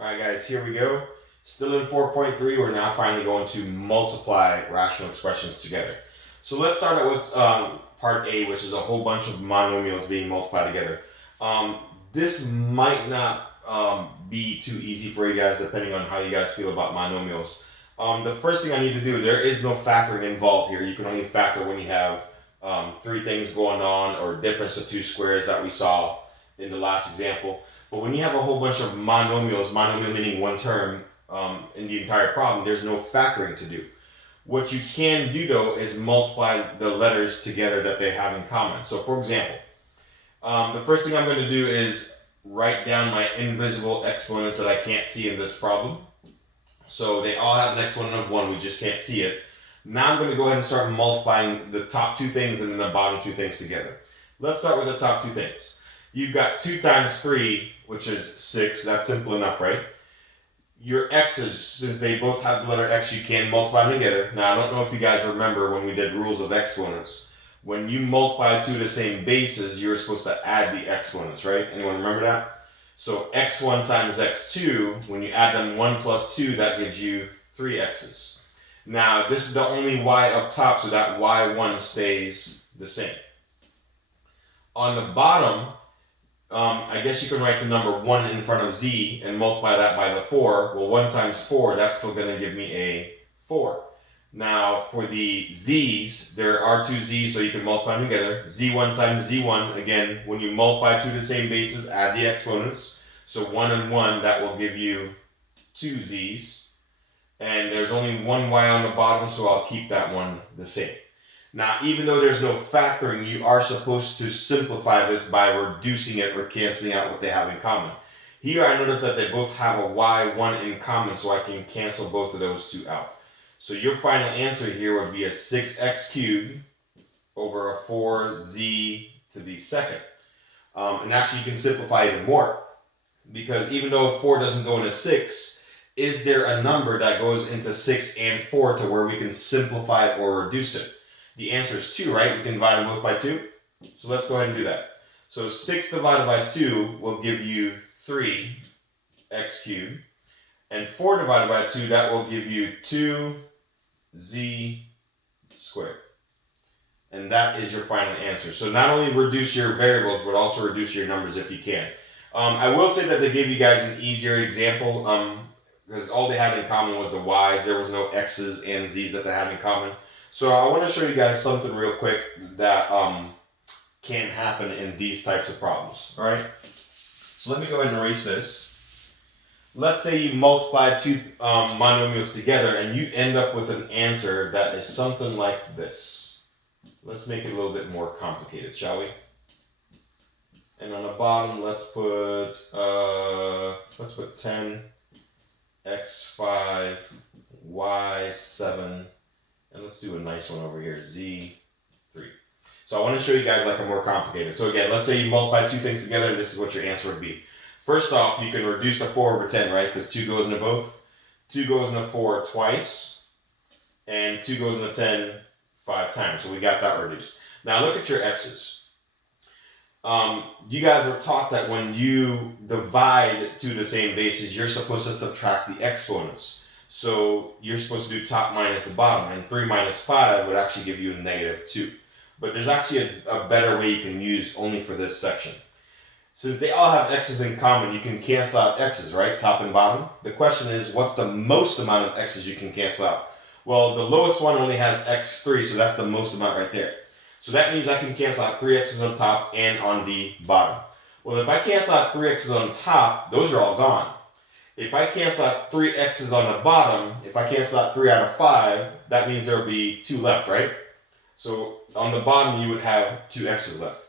All right, guys, here we go. Still in 4.3, we're now finally going to multiply rational expressions together. So let's start out with part A, which is a whole bunch of monomials being multiplied together. This might not be too easy for you guys, depending on how you guys feel about monomials. The first thing I need to do, there is no factoring involved here. You can only factor when you have three things going on or difference of two squares that we saw in the last example. But when you have a whole bunch of monomials, monomial meaning one term in the entire problem, there's no factoring to do. What you can do though is multiply the letters together that they have in common. So for example, the first thing I'm going to do is write down my invisible exponents that I can't see in this problem. So they all have an exponent of 1, we just can't see it. Now I'm going to go ahead and start multiplying the top two things and then the bottom two things together. Let's start with the top two things. You've got 2 times 3, which is 6. That's simple enough, right? Your x's, since they both have the letter x, you can multiply them together. Now, I don't know if you guys remember when we did rules of exponents. When you multiply two of the same bases, you're supposed to add the exponents, right? Anyone remember that? So x1 times x2, when you add them 1 plus 2, that gives you 3x's. Now, this is the only y up top, so that y1 stays the same. On the bottom, I guess you can write the number 1 in front of z and multiply that by the 4. Well, 1 times 4, that's still going to give me a 4. Now, for the z's, there are two z's, so you can multiply them together. z1 times z1, again, when you multiply two of the same bases, add the exponents. So 1 and 1, that will give you 2 z's. And there's only one y on the bottom, so I'll keep that one the same. Now, even though there's no factoring, you are supposed to simplify this by reducing it or canceling out what they have in common. Here I notice that they both have a y1 in common, so I can cancel both of those two out. So your final answer here would be a 6x cubed over a 4z to the second. And actually you can simplify even more, because even though 4 doesn't go into 6, is there a number that goes into 6 and 4 to where we can simplify it or reduce it? The answer is 2, right? We can divide them both by 2. So let's go ahead and do that. So 6 divided by 2 will give you 3x cubed. And 4 divided by 2, that will give you 2z squared. And that is your final answer. So not only reduce your variables, but also reduce your numbers if you can. I will say that they gave you guys an easier example because all they had in common was the y's. There was no x's and z's that they had in common. So I want to show you guys something real quick that can happen in these types of problems. All right. So let me go ahead and erase this. Let's say you multiply two monomials together and you end up with an answer that is something like this. Let's make it a little bit more complicated, shall we? And on the bottom, let's put 10, x5, y7, and let's do a nice one over here, z3. So I want to show you guys like a more complicated. So again, let's say you multiply two things together, and this is what your answer would be. First off, you can reduce the 4 over 10, right? Because 2 goes into both. 2 goes into 4 twice, and 2 goes into 10 5 times. So we got that reduced. Now look at your x's. You guys were taught that when you divide two of the same bases, you're supposed to subtract the exponents. So you're supposed to do top minus the bottom, and 3 minus 5 would actually give you a negative 2. But there's actually a better way you can use only for this section. Since they all have x's in common, you can cancel out x's, right? Top and bottom. The question is, what's the most amount of x's you can cancel out? Well, the lowest one only has x3, so that's the most amount right there. So that means I can cancel out 3 x's on top and on the bottom. Well, if I cancel out 3 x's on top, those are all gone. If I cancel out 3 x's on the bottom, if I cancel out 3 out of 5, that means there will be 2 left, right? So on the bottom, you would have 2 x's left.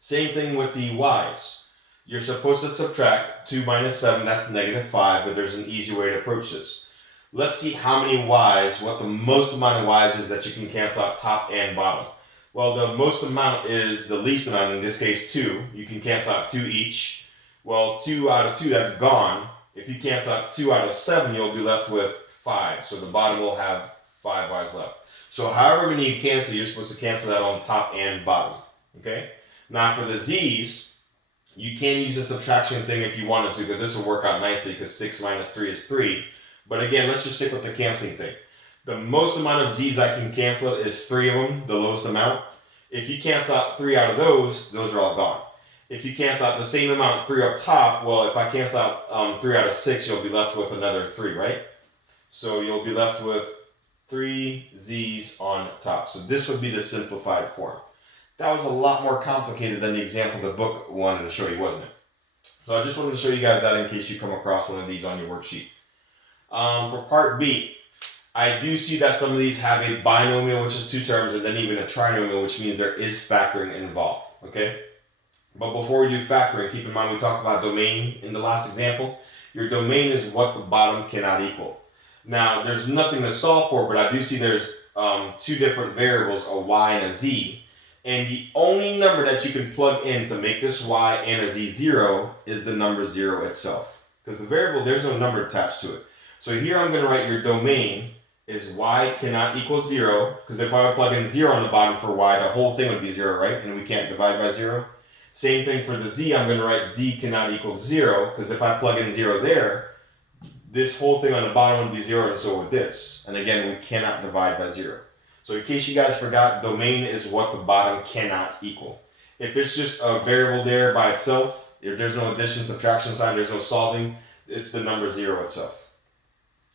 Same thing with the y's. You're supposed to subtract 2 minus 7, that's negative 5, but there's an easy way to approach this. Let's see how many y's, what the most amount of y's is that you can cancel out top and bottom. Well, the most amount is the least amount, in this case 2. You can cancel out 2 each. Well, 2 out of 2, that's gone. If you cancel out 2 out of 7, you'll be left with 5. So the bottom will have 5 y's left. So however many you cancel, you're supposed to cancel that on top and bottom. Okay? Now for the z's, You can use the subtraction thing if you wanted to, because this will work out nicely, because 6 minus 3 is 3. But again, let's just stick with the canceling thing. The most amount of z's I can cancel is 3 of them, the lowest amount. If you cancel out 3 out of those are all gone. If you cancel out the same amount, 3 up top, well, if I cancel out 3 out of 6, you'll be left with another 3, right? So you'll be left with 3 z's on top. So this would be the simplified form. That was a lot more complicated than the example the book wanted to show you, wasn't it? So I just wanted to show you guys that in case you come across one of these on your worksheet. For part B, I do see that some of these have a binomial, which is 2 terms, and then even a trinomial, which means there is factoring involved, okay? But before we do factoring, keep in mind we talked about domain in the last example. Your domain is what the bottom cannot equal. Now, there's nothing to solve for, but I do see there's 2 different variables, a y and a z. And the only number that you can plug in to make this y and a z 0 is the number 0 itself. Because the variable, there's no number attached to it. So here I'm going to write your domain is y cannot equal 0. Because if I would plug in 0 on the bottom for y, the whole thing would be 0, right? And we can't divide by 0. Same thing for the z, I'm going to write z cannot equal 0. Because if I plug in 0 there, this whole thing on the bottom would be 0, and so would this. And again, we cannot divide by 0. So in case you guys forgot, domain is what the bottom cannot equal. If it's just a variable there by itself, if there's no addition, subtraction sign, there's no solving, it's the number 0 itself.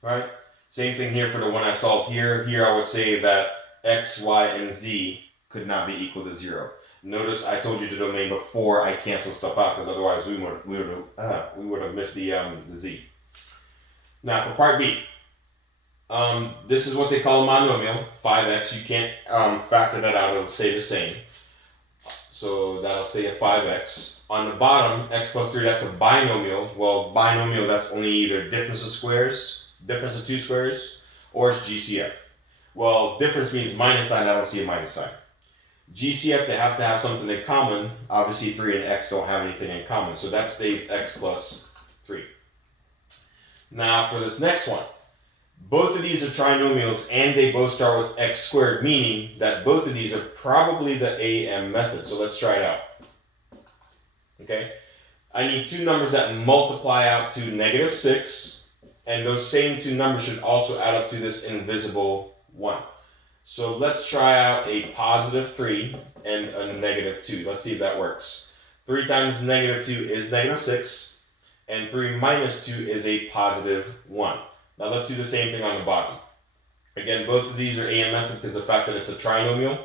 All right? Same thing here for the one I solved here. Here I would say that x, y, and z could not be equal to 0. Notice I told you the domain before I canceled stuff out, because otherwise we would have missed the z. Now for part B. This is what they call a monomial, 5x. You can't factor that out, it'll stay the same. So that'll stay at 5x. On the bottom, x plus 3, that's a binomial. Well, binomial, that's only either difference of squares, difference of 2 squares, or it's GCF. Well, difference means minus sign, I don't see a minus sign. GCF, they have to have something in common. Obviously 3 and x don't have anything in common, so that stays x plus 3. Now for this next one. Both of these are trinomials and they both start with x squared, meaning that both of these are probably the AM method. So let's try it out. Okay? I need 2 numbers that multiply out to negative 6, and those same 2 numbers should also add up to this invisible 1. So let's try out a positive 3 and a negative 2. Let's see if that works. 3 times negative 2 is negative 6, and 3 minus 2 is a positive 1. Now let's do the same thing on the bottom. Again, both of these are AM method because of the fact that it's a trinomial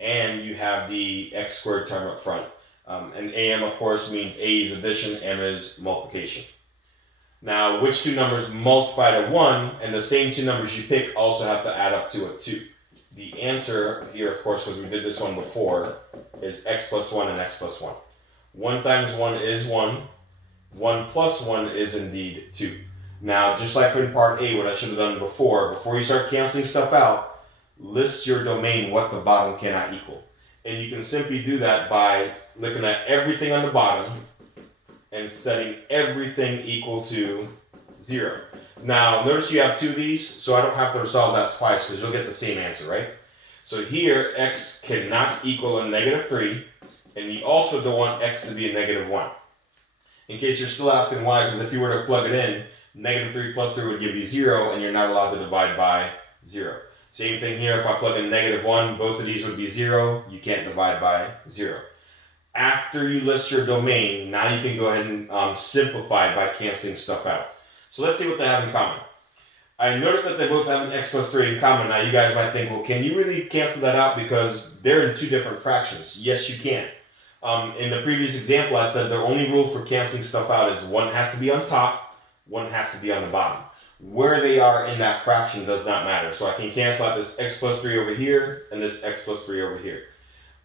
and you have the x squared term up front. And AM, of course, means A is addition, M is multiplication. Now, which 2 numbers multiply to 1, and the same 2 numbers you pick also have to add up to a 2. The answer here, of course, because we did this one before, is x plus 1 and x plus 1. 1 times 1 is 1. 1 plus 1 is indeed 2. Now, just like in part A, what I should have done before you start canceling stuff out, list your domain what the bottom cannot equal. And you can simply do that by looking at everything on the bottom and setting everything equal to 0. Now, notice you have 2 of these, so I don't have to resolve that twice because you'll get the same answer, right? So here, x cannot equal a negative 3, and you also don't want x to be a negative 1. In case you're still asking why, because if you were to plug it in, negative 3 plus 3 would give you 0, and you're not allowed to divide by 0. Same thing here, if I plug in negative 1, both of these would be 0. You can't divide by 0. After you list your domain, now you can go ahead and simplify by canceling stuff out. So let's see what they have in common. I noticed that they both have an x plus 3 in common. Now you guys might think, well, can you really cancel that out because they're in 2 different fractions? Yes, you can. In the previous example, I said the only rule for canceling stuff out is one has to be on top, one has to be on the bottom. Where they are in that fraction does not matter. So I can cancel out this x plus 3 over here and this x plus 3 over here.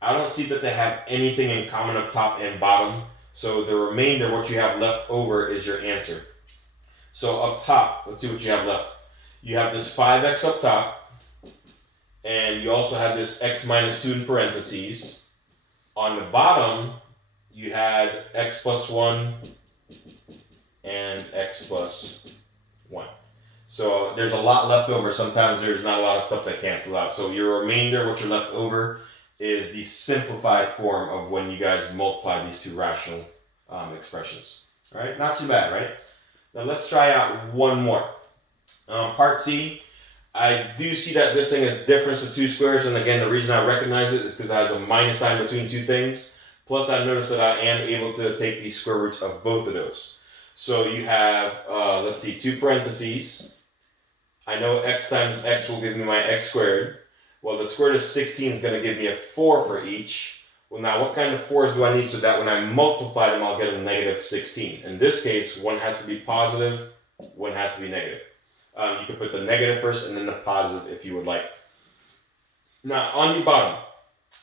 I don't see that they have anything in common up top and bottom. So the remainder, what you have left over, is your answer. So up top, let's see what you have left. You have this 5x up top, and you also have this x minus 2 in parentheses. On the bottom, you had x plus 1 and x plus 1. So there's a lot left over. Sometimes there's not a lot of stuff that cancels out. So your remainder, what you're left over, is the simplified form of when you guys multiply these 2 rational expressions. All right, not too bad, right? Now let's try out one more. Part C, I do see that this thing is difference of two squares, and again, the reason I recognize it is because it has a minus sign between two things. Plus, I notice that I am able to take the square roots of both of those. So you have, let's see, two parentheses. I know x times x will give me my x squared. Well, the square root of 16 is going to give me a 4 for each. Well, now what kind of 4s do I need so that when I multiply them, I'll get a negative 16? In this case, one has to be positive, one has to be negative. You can put the negative first and then the positive if you would like. Now, on the bottom,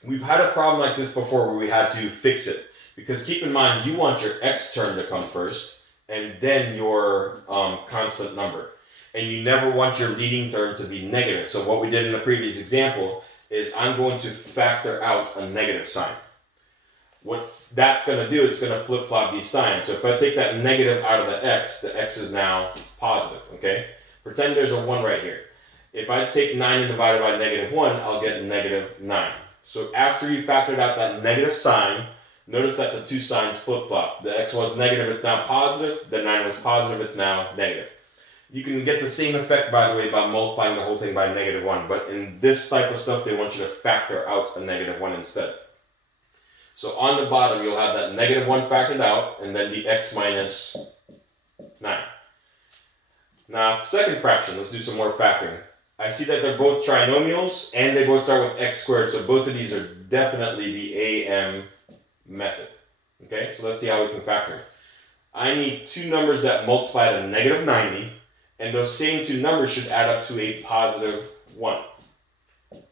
we've had a problem like this before where we had to fix it. Because keep in mind, you want your x term to come first and then your constant number. And you never want your leading term to be negative. So what we did in the previous example is I'm going to factor out a negative sign. What that's going to do is going to flip-flop these signs. So if I take that negative out of the x is now positive, okay? Pretend there's a 1 right here. If I take 9 and divide it by negative 1, I'll get negative 9. So after you factored out that negative sign, notice that the two signs flip-flop. The x was negative, it's now positive. The 9 was positive, it's now negative. You can get the same effect, by the way, by multiplying the whole thing by negative 1. But in this type of stuff, they want you to factor out a negative 1 instead. So on the bottom, you'll have that negative 1 factored out, and then the x minus 9. Now, second fraction, let's do some more factoring. I see that they're both trinomials, and they both start with x squared. So both of these are definitely the AM method. Okay, so let's see how we can factor. I need two numbers that multiply to negative 90. And those same two numbers should add up to a positive 1.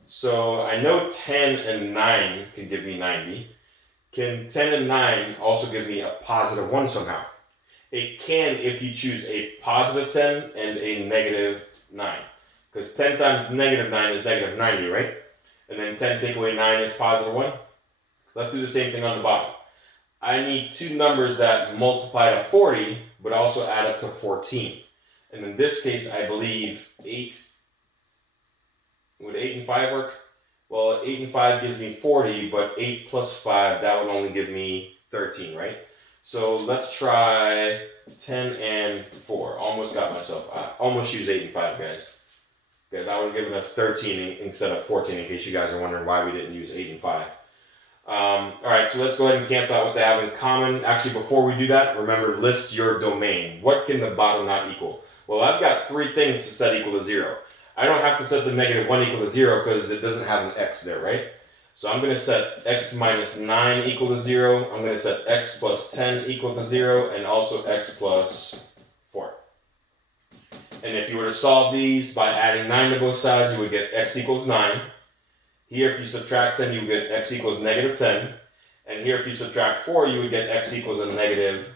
So I know 10 and 9 can give me 90. Can 10 and 9 also give me a positive 1 somehow? It can if you choose a positive 10 and a negative 9. Because 10 times negative 9 is negative 90, right? And then 10 take away 9 is positive 1. Let's do the same thing on the bottom. I need two numbers that multiply to 40, but also add up to 14. And in this case, I believe 8, would 8 and 5 work? Well, 8 and 5 gives me 40, but 8 plus 5, that would only give me 13, right? So let's try 10 and 4. Almost got myself, I almost used 8 and 5, guys. Okay, that would have given us 13 instead of 14, in case you guys are wondering why we didn't use 8 and 5. Alright, so let's go ahead and cancel out what they have in common. Actually, before we do that, remember, list your domain. What can the bottom not equal? Well, I've got three things to set equal to 0. I don't have to set the negative 1 equal to 0 because it doesn't have an x there, right? So I'm going to set x minus 9 equal to 0. I'm going to set x plus 10 equal to 0, and also x plus 4. And if you were to solve these by adding 9 to both sides, you would get x equals 9. Here, if you subtract 10, you would get x equals negative 10. And here, if you subtract 4, you would get x equals a negative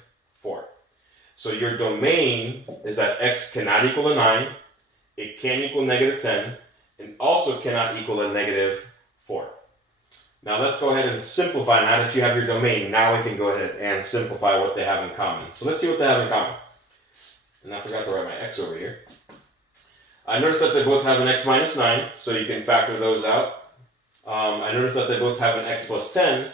4. So your domain is that x cannot equal a 9, it can equal negative 10, and also cannot equal a negative 4. Now let's go ahead and simplify. Now that you have your domain, now we can go ahead and simplify what they have in common. So let's see what they have in common. And I forgot to write my x over here. I noticed that they both have an x minus 9, so you can factor those out. I noticed that they both have an x plus 10,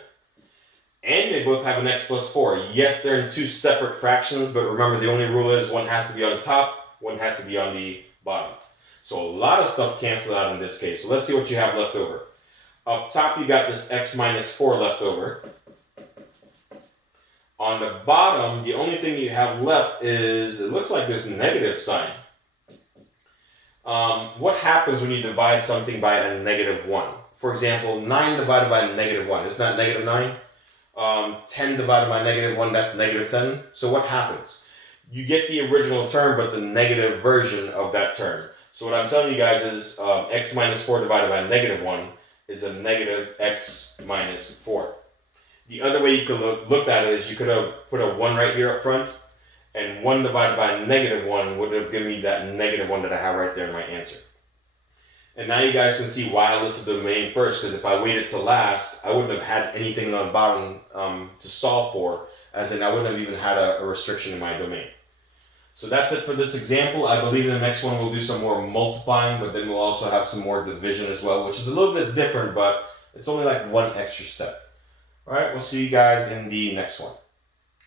and they both have an x plus 4. Yes, they're in two separate fractions, but remember the only rule is one has to be on top, one has to be on the bottom. So a lot of stuff canceled out in this case. So let's see what you have left over. Up top, you got this x minus 4 left over. On the bottom, the only thing you have left is, it looks like this negative sign. What happens when you divide something by a negative 1? For example, 9 divided by negative 1, isn't that negative 9? 10 divided by negative 1, that's negative 10. So what happens? You get the original term, but the negative version of that term. So what I'm telling you guys is x minus 4 divided by negative 1 is a negative x minus 4. The other way you could look at it is you could have put a 1 right here up front, and 1 divided by negative 1 would have given me that negative 1 that I have right there in my answer. And now you guys can see why I listed the domain first, because if I waited to last, I wouldn't have had anything on the bottom to solve for, as in I wouldn't have even had a restriction in my domain. So that's it for this example. I believe in the next one we'll do some more multiplying, but then we'll also have some more division as well, which is a little bit different, but it's only like one extra step. All right, we'll see you guys in the next one.